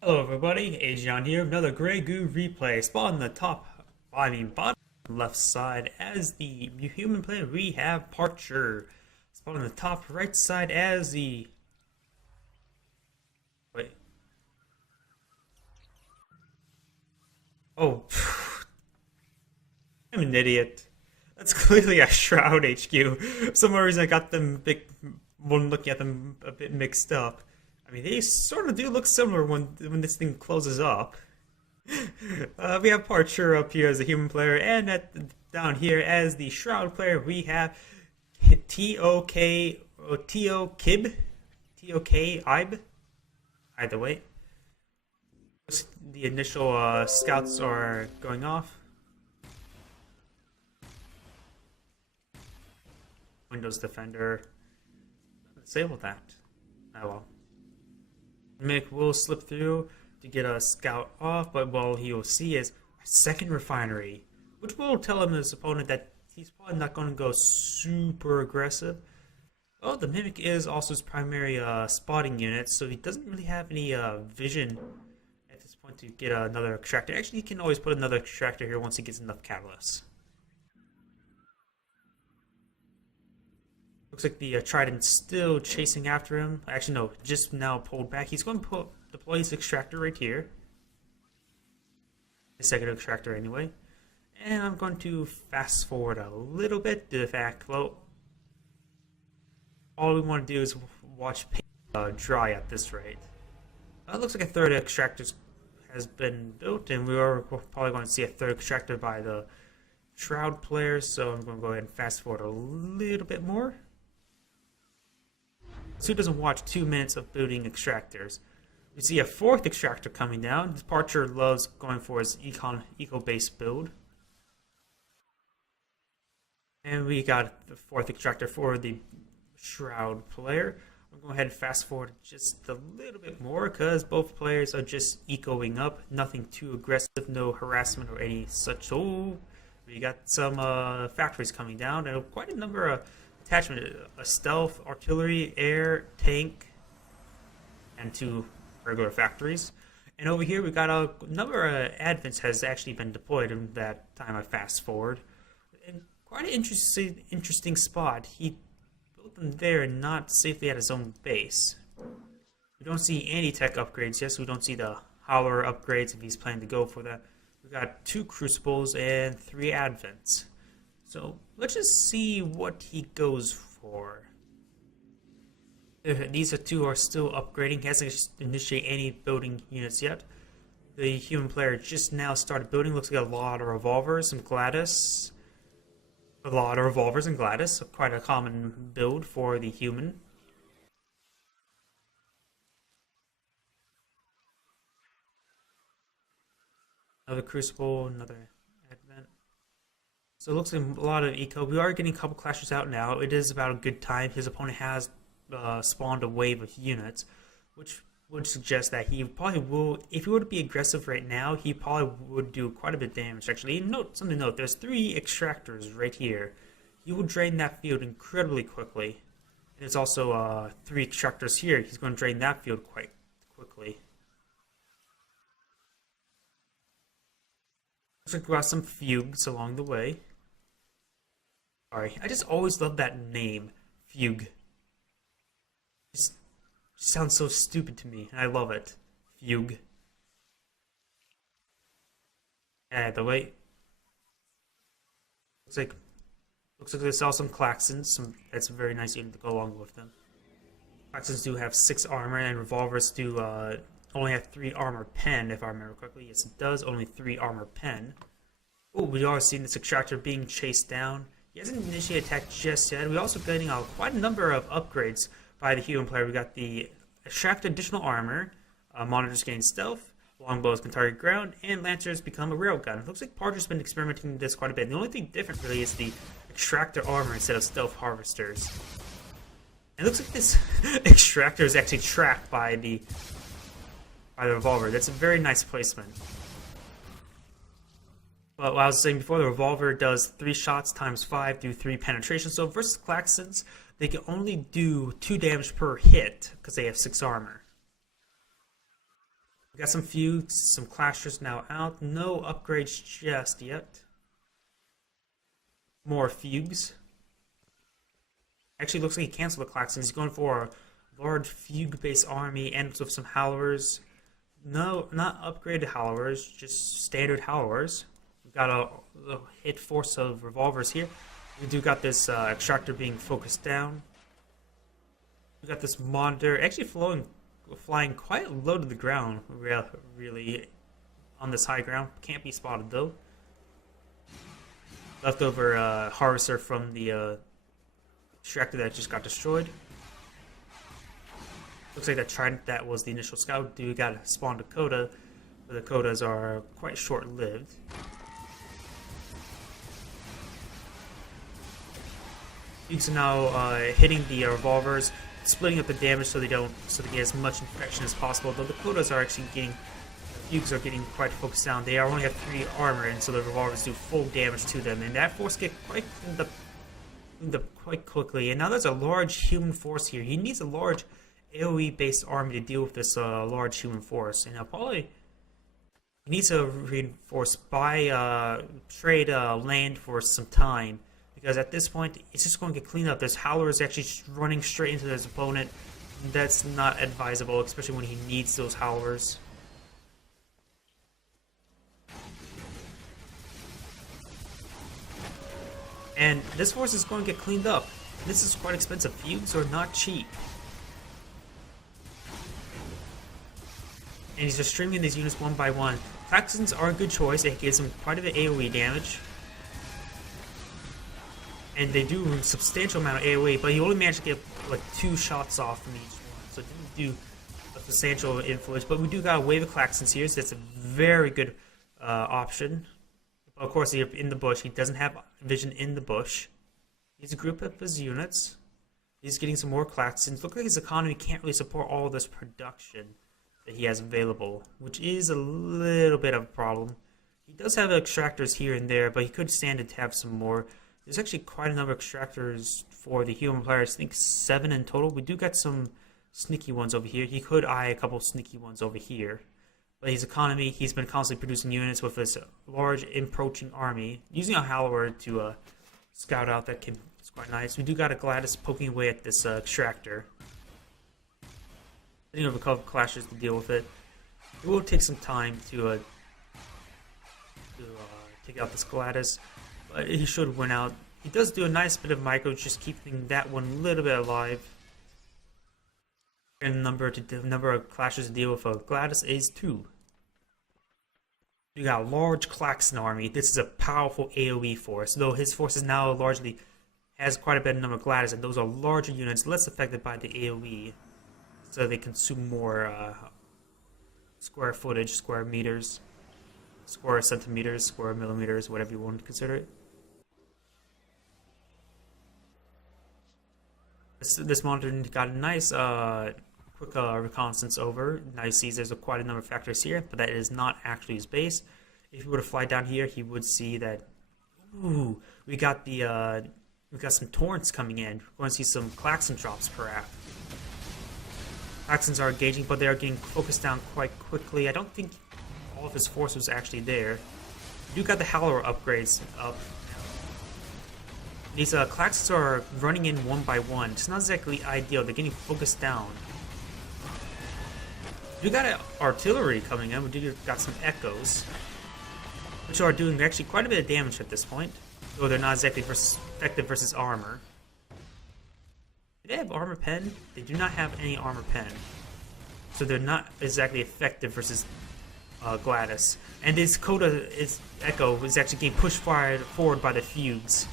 Hello everybody, Agion here, another great Goo Replay. Spawn on the bottom left side as the human player we have Parture. Spawn on the top right side as the... Wait. Oh, I'm an idiot. That's clearly a Shroud HQ. For some reason I got them when looking at them a bit mixed up. I mean, they sort of do look similar when this thing closes up. We have Parture up here as a human player, and down here as the Shroud player, we have Tokibb, Tokibb. Either way, the initial scouts are going off. Windows Defender. Disable that. Oh well. Mick will slip through to get a scout off, but what he will see is a second refinery, which will tell him his opponent that he's probably not going to go super aggressive. Oh, the Mimic is also his primary spotting unit, so he doesn't really have any vision at this point to get another extractor. Actually, he can always put another extractor here once he gets enough catalysts. Looks like the Trident's still chasing after him. Actually, no, just now pulled back. He's going to deploy his extractor right here. His second extractor anyway. And I'm going to fast forward a little bit to the fact, well, all we want to do is watch paint dry at this rate. It looks like a third extractor has been built, and we're probably going to see a third extractor by the Shroud player, so I'm going to go ahead and fast forward a little bit more. So he doesn't watch 2 minutes of building extractors. We see a fourth extractor coming down. His Parture loves going for his eco-based build. And we got the fourth extractor for the Shroud player. I'm going to go ahead and fast forward just a little bit more because both players are just ecoing up. Nothing too aggressive, no harassment or any such. Oh, we got some factories coming down and quite a number of attachment, a stealth, artillery, air, tank, and 2 regular factories. And over here we got a number of advents has actually been deployed in that time I fast forward. And quite an interesting spot. He built them there and not safely at his own base. We don't see any tech upgrades yet, so we don't see the Howler upgrades if he's planning to go for that. We got 2 crucibles and 3 advents. So let's just see what he goes for. These 2 are still upgrading. He hasn't initiated any building units yet. The human player just now started building. Looks like a lot of revolvers, some Gladys. A lot of revolvers and Gladys. So quite a common build for the human. Another crucible, another advent. So it looks like a lot of eco. We are getting a couple clashes out now. It is about a good time. His opponent has spawned a wave of units, which would suggest that he probably will, if he were to be aggressive right now, he probably would do quite a bit of damage. Actually, something to note, there's 3 extractors right here. He will drain that field incredibly quickly. And there's also 3 extractors here. He's going to drain that field quite quickly. Looks like we got some fugues along the way. Sorry, I just always love that name, Fugue. It sounds so stupid to me, and I love it. Fugue. The way. Looks like they sell some Klaxons. That's a very nice unit to go along with them. Klaxons do have 6 armor, and revolvers do only have 3 armor pen, if I remember correctly. Yes, it does. Only 3 armor pen. Oh, we are seeing this extractor being chased down. He hasn't initiated attack just yet. We're also getting quite a number of upgrades by the human player. We got the extract additional armor, monitors gain stealth, longbows can target ground, and lancers become a railgun. It looks like Parcher's been experimenting with this quite a bit. The only thing different really is the extractor armor instead of stealth harvesters. And it looks like this extractor is actually tracked by the revolver. That's a very nice placement. But what I was saying before, the revolver does 3 shots times 5 do 3 penetration. So versus Klaxons, they can only do 2 damage per hit because they have 6 armor. We got some Fugues, some Clashers now out. No upgrades just yet. More Fugues. Actually, looks like he canceled the Klaxons. He's going for a large Fugue-based army and with some Howlers. No, not upgraded Howlers, just standard Howlers. We've got a hit force of Revolvers here. We do got this Extractor being focused down. We got this Monitor actually flying quite low to the ground, really, on this high ground. Can't be spotted though. Leftover Harvester from the Extractor that just got destroyed. Looks like that Trident that was the initial scout. We got a spawn Dakota, but the Dakotas are quite short-lived. Fugues are now hitting the Revolvers, splitting up the damage so they get as much infection as possible. Though the Dakotas are actually getting, Fugues are getting quite focused down. They only have 3 armor, and so the Revolvers do full damage to them, and that force get quite cleaned up quite quickly. And now there's a large human force here. He needs a large AoE-based army to deal with this large human force, and probably he needs to reinforce by trade land for some time, because at this point it's just going to get cleaned up. This Howler is actually running straight into his opponent. That's not advisable, especially when he needs those Howlers. And this force is going to get cleaned up. This is quite expensive. Fugues are not cheap. And he's just streaming these units one by one. Klaxons are a good choice. It gives them quite a bit of AoE damage. And they do a substantial amount of AoE, but he only managed to get like 2 shots off from each one. So it didn't do a substantial influence. But we do got a wave of Klaxons here, so that's a very good option. Of course, in the bush, he doesn't have vision in the bush. He's a group of his units. He's getting some more Klaxons. Looks like his economy can't really support all this production that he has available, which is a little bit of a problem. He does have extractors here and there, but he could stand to have some more. There's actually quite a number of extractors for the human players. I think 7 in total. We do got some sneaky ones over here. He could eye a couple sneaky ones over here. But his economy, he's been constantly producing units with this large encroaching army, using a Howler to scout out. It's quite nice. We do got a Gladys poking away at this extractor. I think of a couple of clashes to deal with it. It will take some time to take out this Gladys, but he should win out. He does do a nice bit of micro, just keeping that one a little bit alive. And the number of clashes to deal with a Gladys is 2. You got a large Klaxon army. This is a powerful AoE force, though his force is now largely has quite a bit of number of Gladys, and those are larger units, less affected by the AoE. So they consume more square footage, square meters, square centimeters, square millimeters, whatever you want to consider it. This monitor got a nice quick reconnaissance over. Now he sees there's quite a number of factories here, but that is not actually his base. If he were to fly down here, he would see that, ooh, we got some torrents coming in. We're going to see some Klaxon drops perhaps. Klaxons are engaging, but they are getting focused down quite quickly. I don't think all of his force was actually there. You got the Howler upgrades up. These Klaxons are running in one by one. It's not exactly ideal. They're getting focused down. We got artillery coming in. We got some echoes, which are doing actually quite a bit of damage at this point, though they're not exactly effective versus armor. Do they have armor pen? They do not have any armor pen, so they're not exactly effective versus Gladys. And his Echo is actually getting pushed forward by the Fugues.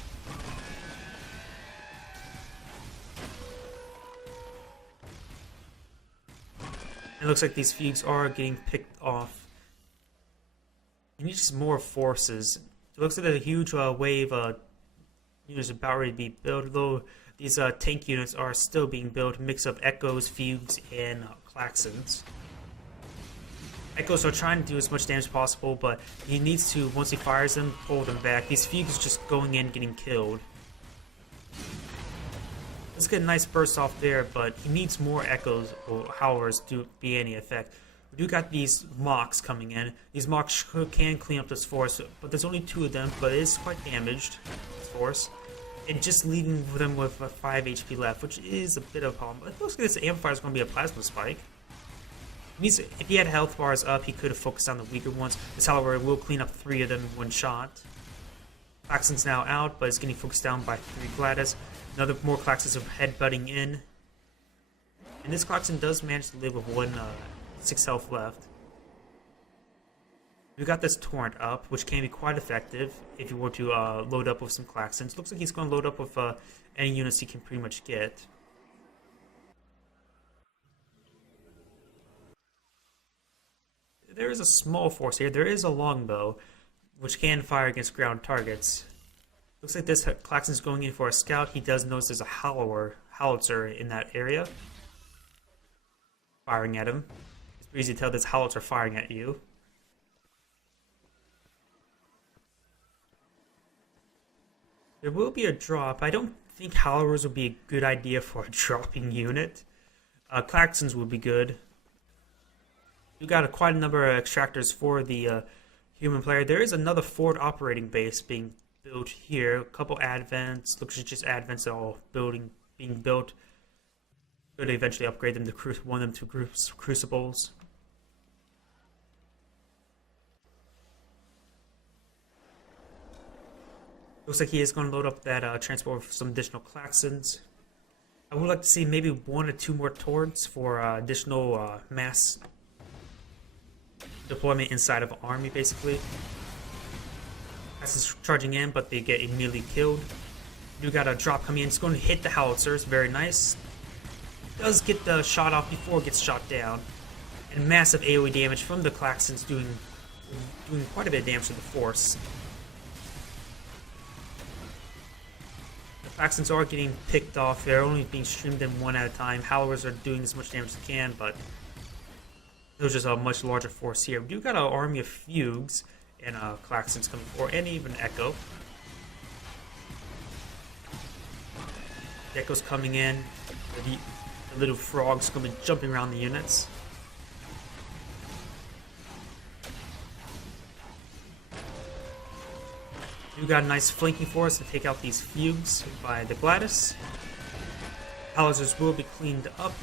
It looks like these Fugues are getting picked off. He needs more forces. It looks like a huge wave units about ready to be built, though these tank units are still being built. A mix of Echoes, Fugues, and Klaxons. Echoes are trying to do as much damage as possible, but he needs to, once he fires them, pull them back. These Fugues are just going in, getting killed. Let's get a nice burst off there, but he needs more Echoes or Howlers to be any effect. We do got these mocks coming in. These mocks can clean up this force, but there's only 2 of them, but it is quite damaged, this force. And just leaving them with 5 HP left, which is a bit of a problem. But it looks like this Amplifier is going to be a Plasma Spike. It means if he had health bars up, he could have focused on the weaker ones. This, however, will clean up 3 of them in one shot. Klaxon's now out, but it's getting focused down by 3 Gladys. Another more Klaxons are headbutting in. And this Klaxon does manage to live with 6 health left. We got this Torrent up, which can be quite effective if you were to load up with some Klaxons. Looks like he's going to load up with any units he can pretty much get. There is a small force here. There is a longbow, which can fire against ground targets. Looks like this Klaxon is going in for a scout. He does notice there's a howitzer in that area, firing at him. It's pretty easy to tell this howitzer firing at you. There will be a drop. I don't think Howlers would be a good idea for a dropping unit. Klaxons would be good. You got quite a number of extractors for the human player. There is another forward operating base being built here. A couple advents. Looks like just advents are all being built. Could eventually upgrade them to one of them to crucibles. Looks like he is going to load up that transport with some additional Klaxons. I would like to see maybe 1 or 2 more torrents for additional mass deployment inside of an army, basically. Klaxons charging in, but they get immediately killed. You got a drop coming in. It's going to hit the howitzers. Very nice. Does get the shot off before it gets shot down. And massive AoE damage from the Klaxons doing quite a bit of damage to the force. Klaxons are getting picked off. They're only being streamed in 1 at a time. Howlers are doing as much damage as they can, but there's just a much larger force here. We do got an army of Fugues and Klaxons coming forward, and even Echo. The Echo's coming in. The little frogs coming jumping around the units. You got a nice flanking force to take out these Fugues by the Gladys. Howlers will be cleaned up.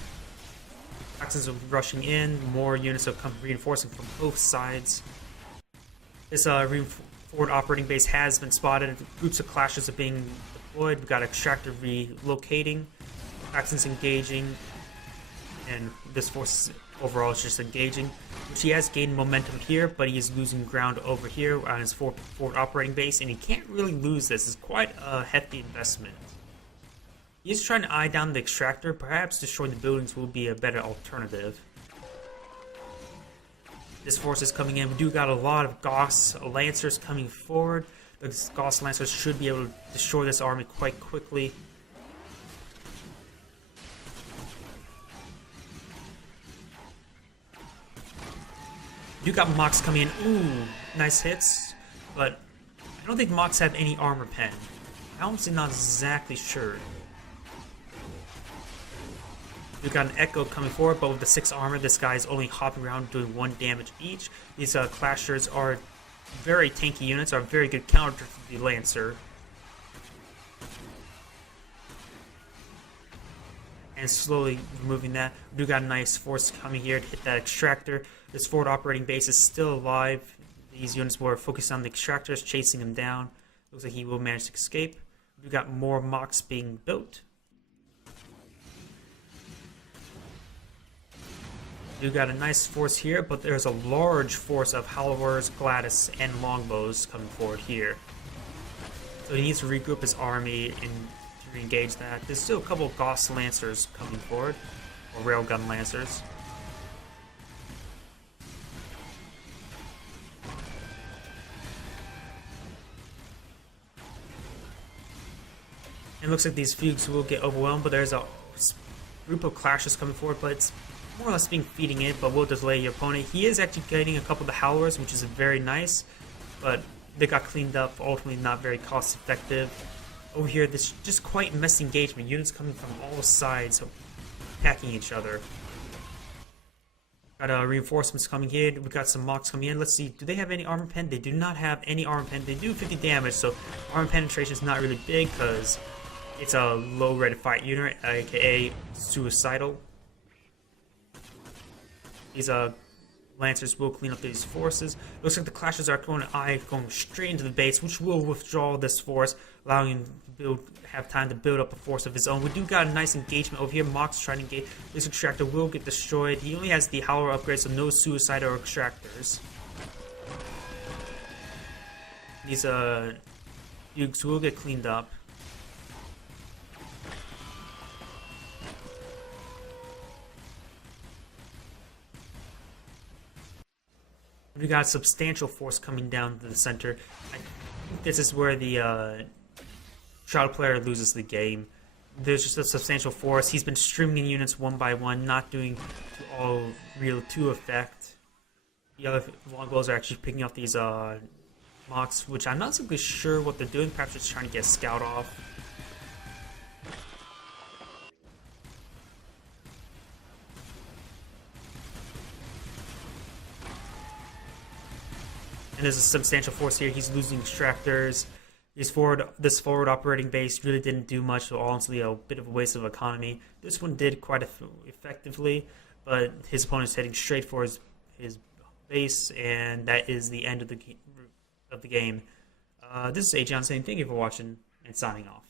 Klaxons are rushing in. More units have come reinforcing from both sides. This forward operating base has been spotted. Groups of clashes are being deployed. We've got Extractor relocating. Klaxons engaging. And this force overall is just engaging. Which he has gained momentum here, but he is losing ground over here on his forward operating base, and he can't really lose this. It's quite a hefty investment. He is trying to eye down the extractor. Perhaps destroying the buildings will be a better alternative. This force is coming in. We do got a lot of Gauss Lancers coming forward. The Gauss Lancers should be able to destroy this army quite quickly. You got Mox coming in. Ooh, nice hits. But I don't think Mox have any armor pen. I'm honestly not exactly sure. You got an Echo coming forward, but with the 6 armor, this guy is only hopping around doing 1 damage each. These Clashers are very tanky units, are very good counter to the Lancer. And slowly removing that. We do got a nice force coming here to hit that extractor. This forward operating base is still alive. These units were focused on the extractors, chasing him down. Looks like he will manage to escape. We got more mocks being built. We got a nice force here, but there's a large force of Howlers, Gladys, and Longbows coming forward here. So he needs to regroup his army and re-engage that. There's still a couple of Gauss Lancers coming forward, or Railgun Lancers. It looks like these Fugues will get overwhelmed, but there's a group of Clashes coming forward, but it's more or less being feeding it, but will delay your opponent. He is actually getting a couple of the Howlers, which is very nice, but they got cleaned up, ultimately not very cost effective. Over here, this just quite messy engagement. Units coming from all sides, attacking each other. Got reinforcements coming in. We got some mocks coming in. Let's see. Do they have any armor pen? They do not have any armor pen. They do 50 damage, so armor penetration is not really big because it's a low rate of fight unit, aka suicidal. These Lancers will clean up these forces. Looks like the Clash's Arcona Eye going straight into the base, which will withdraw this force, allowing him to have time to build up a force of his own. We do got a nice engagement over here. Mox trying to engage. This extractor will get destroyed. He only has the Howler upgrade, so no suicide or extractors. These Dukes will get cleaned up. We got a substantial force coming down to the center. I think this is where the Shroud player loses the game. There's just a substantial force. He's been streaming units one by one, not doing all real to effect. The other longbows are actually picking up these mocks, which I'm not exactly sure what they're doing. Perhaps just trying to get a scout off. And there's a substantial force here. He's losing extractors. This forward operating base really didn't do much, so honestly a bit of a waste of economy. This one did quite effectively, but his opponent's heading straight for his base, and that is the end of the game. This is Agion saying thank you for watching and signing off.